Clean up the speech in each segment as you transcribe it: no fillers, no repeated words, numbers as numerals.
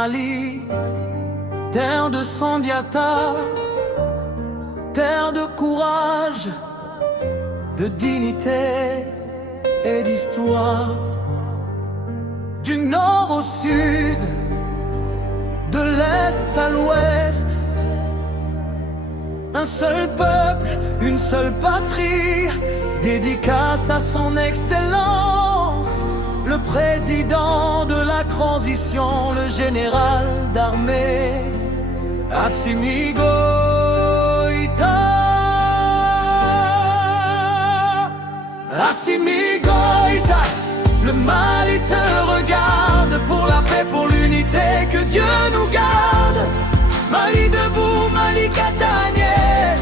Mali, terre de Sandiata, terre de courage, de dignité et d'histoire. Du nord au sud, de l'est à l'ouest, un seul peuple, une seule patrie, dédicace à son excellence, le président de la transition, le général d'armée, Assimi Goïta. Assimi Goïta, le Mali te regarde, pour la paix, pour l'unité, que Dieu nous garde. Mali debout, Mali Catanier,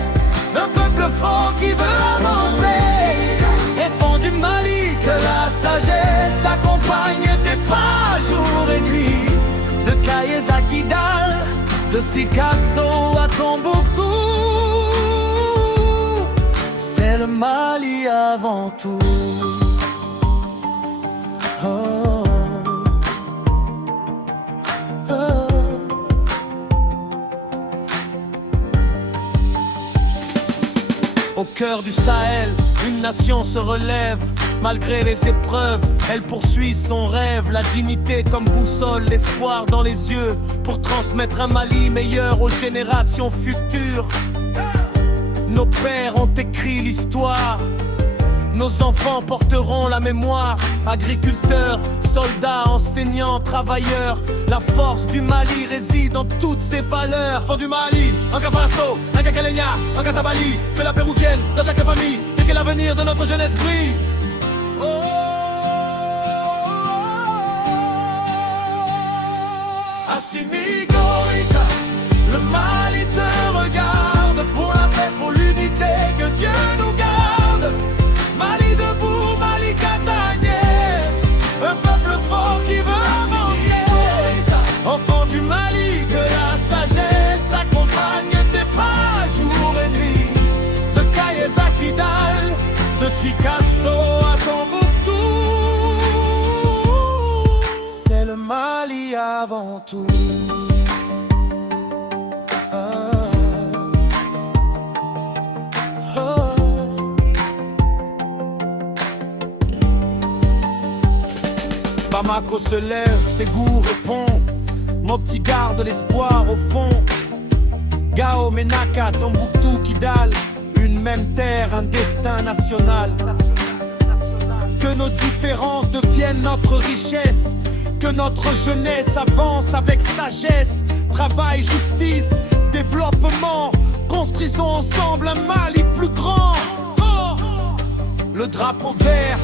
un peuple fort qui veut avancer. Enfant du Mali, que la sagesse accompagne tes pas jour et nuit. De Kayes à Kidal, de Sikasso à Tombouctou, c'est le Mali avant tout. Oh. Oh. Au cœur du Sahel, une nation se relève. Malgré les épreuves, elle poursuit son rêve. La dignité comme boussole, l'espoir dans les yeux, pour transmettre un Mali meilleur aux générations futures. Nos pères ont écrit l'histoire, nos enfants porteront la mémoire. Agriculteurs, soldats, enseignants, travailleurs, la force du Mali réside dans toutes ses valeurs. Enfants du Mali, un Faso, un Kakalenia, un Kasabali, que la péruvienne dans chaque famille, et que l'avenir de notre jeunesse brille. Oh. Assimi Goïta, le Mali te regarde, pour la paix, pour l'unité, que Dieu nous garde. Mali debout, Mali Catanier, un peuple fort qui veut avancer. Enfant du Mali, que la sagesse accompagne tes pas jour et nuit. De Kayes à Kidal, de Sikasso à Tombouctou, c'est le Mali avant tout. Bamako se lève, Ségou répond. Mopti garde l'espoir au fond. Gao, Menaka, Tombouctou, Kidal, une même terre, un destin national. Que nos différences deviennent notre richesse, que notre jeunesse avance avec sagesse. Travail, justice, développement, construisons ensemble un Mali plus grand. Oh. Le drapeau vert,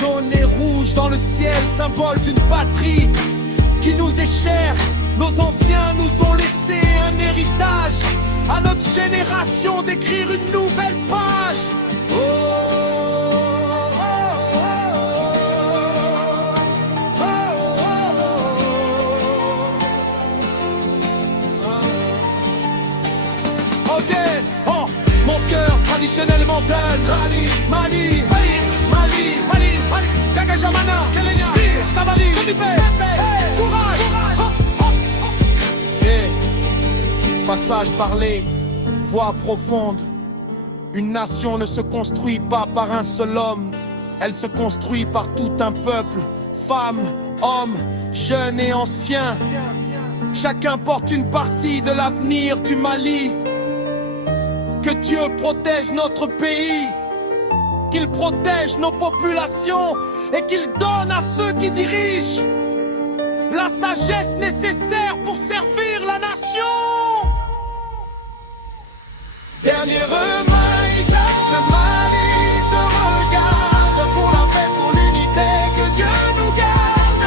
jaune et rouge dans le ciel, symbole d'une patrie qui nous est chère. Nos anciens nous ont laissé un héritage, à notre génération d'écrire une nouvelle page. Oh, oh, oh, oh, oh, oh. Oh, mon cœur traditionnellement donne Mali, Mali, Mali, Mali, Mali, Mali, Kakajamana, Kelenia, Sabali, Kodipe, courage, passage parlé, voix profonde. Une nation ne se construit pas par un seul homme, elle se construit par tout un peuple, femmes, hommes, jeunes et anciens. Chacun porte une partie de l'avenir du Mali. Que Dieu protège notre pays, qu'il protège nos populations et qu'il donne à ceux qui dirigent la sagesse nécessaire pour servir la nation. Dernier Maïka, le Mali te regarde, pour la paix, pour l'unité, que Dieu nous garde.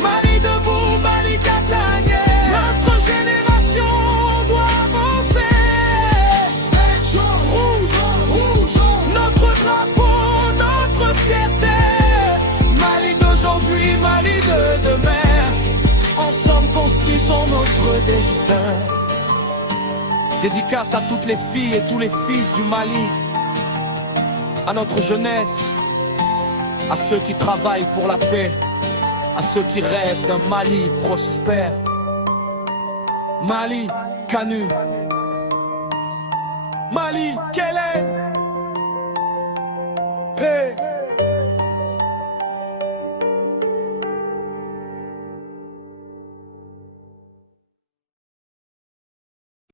Mali debout, Mali Catanier, notre génération doit avancer. Jaune, rouge, rouge, notre drapeau, notre fierté. Mali d'aujourd'hui, Mali de demain, ensemble construisons notre destin. Dédicace à toutes les filles et tous les fils du Mali, à notre jeunesse, à ceux qui travaillent pour la paix, à ceux qui rêvent d'un Mali prospère. Mali, Canu. Mali, Kellen. Hey.